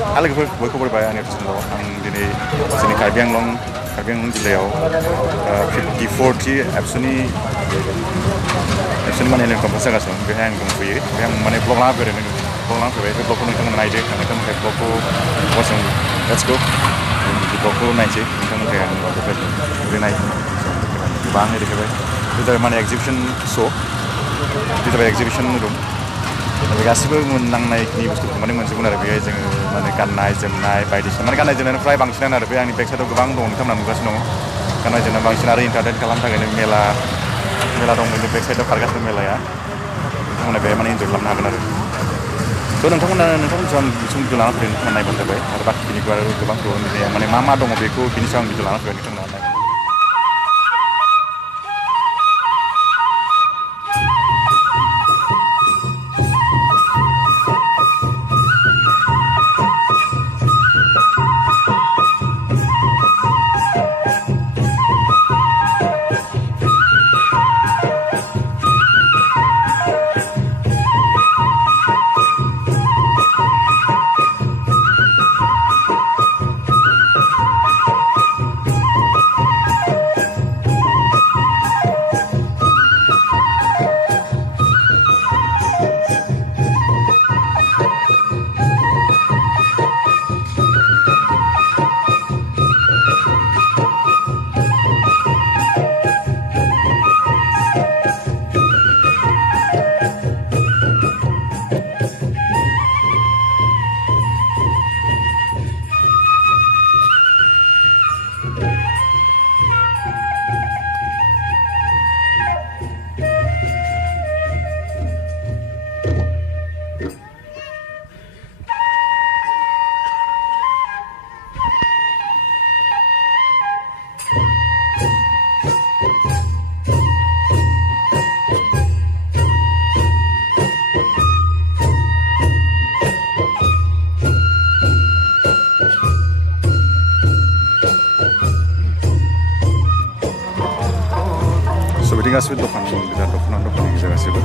Halo bयखौबो बाय आंनि चेनेलाव आं दिनै जोंनि कार्बि आंलं जिल्लायाव 54थि एबसुनि माने कनफारेन्स जागासिनो दं बेहाय आं दंफैयो बेहाय आं माने ब्लग लाना फैबाय बे ब्लगखौ नोंथांमोना नायदो नोंथांमोननिफ्राय ब्लगखौ वाचिं लेट्स गो ब्लगखौ नायसै नोंथांमोननिफ्राय आं नाय गोबां देखायबाय बे जाबाय माने एक्जिबिसन श' बे जाबाय एक्जिबिसन रुम गासिबो नांनायखिनि बुस्थुखौ माने मोनजोबगोन आरो बेहाय जोङो माने गाननाय जोमनाय बायदिसिना माने गाननाय जोमनाय फ्राय बांसिनानो आरो बे आंनि बेक साइडआव गोबां दं नोंथांमोना नुगासिनो दङ गाननाय जोमनाय बांसिन आरो इन्टारटेन खालामनो थाखायनो मेला दं बेनि बेक साइडआव खारगासिनो मेलाया नोंथांमोना बेहाय माने इन्जय खालामनो हागोन आरो थ' नोंथांमोना बिसोर भिडिअ लाना फैदों नोंथांमोना नायबानो जाबाय आरो बाखिनिखौ आरो गोबां दं माने मा दङ बेखौ बिनि सायाव आं भिडिअ लाना फैबाय नोंथांमोना नाय बिदि गासिबो दखान गोजा दखाननि गोजा गासिबो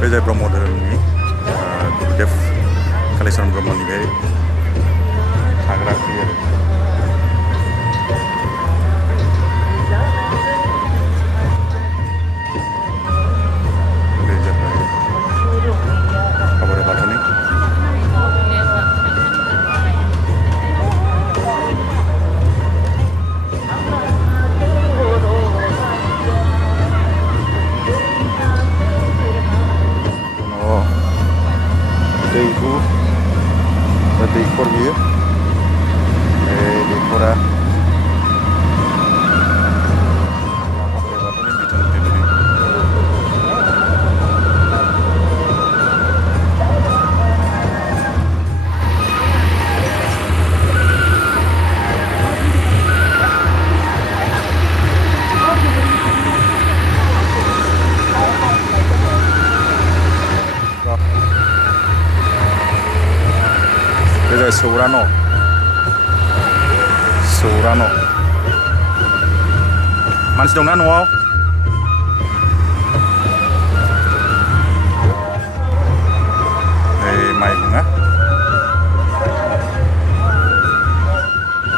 बे जाय ब्रह्म धोरोमनि गुरुदेव कालिचरन ब्रह्मनि बे थाग्रा खुलि आरो दैखर बियो दैखरा सौरा न' मानसि दंना न'आव माइहुङा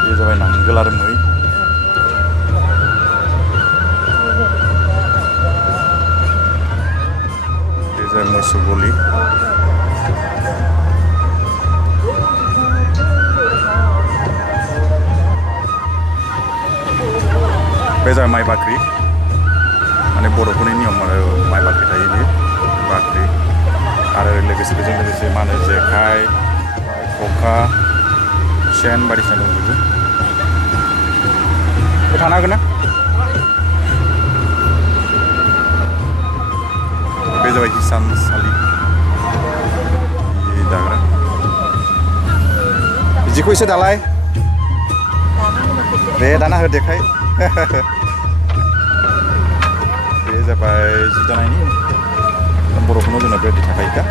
बे जाबाय नांगोल आरो मै बे जाबाय मोसौ गलि बे जाबाय माइ बाख्रि माने बर'फोरनि नियम आरो माइ बाख्रि थायो बे बाख्रि आरो लोगोसे बेजों लोगोसे मा होनो जेखाइ खखा सेन बायदिसिना दंजोबो बे थानो हागोन ना बे जाबाय हिसानसालि दाग्रा जिखौ एसे दालाय दे दाना हो देखाय बे जाबाय जि दानायनि बर'फोरनाव जोंना बेबायदि थाखायोखा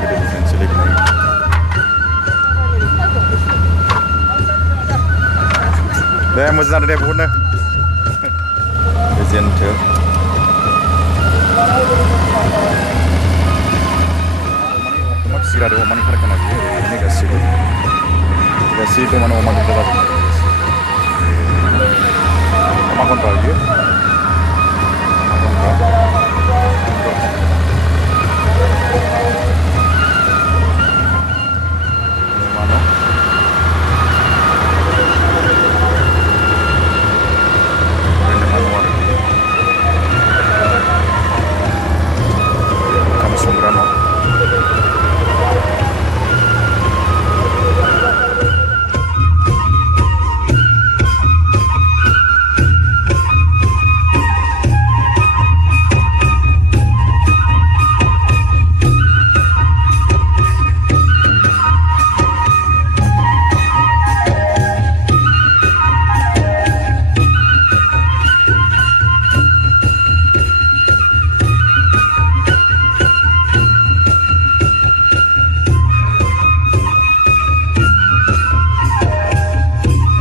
गोदोनिफ्रायनो सोलिबोनाय दे मोजां जादों दे बहुदनो गोजोनथों अमा फिसिग्रा आरो अमानि कारखाना बियो ओरैनो गासिबो माने अमाजों जाजोबनाय अमा गन्द्रा बियो अमा गन्द्रा संग्रा न'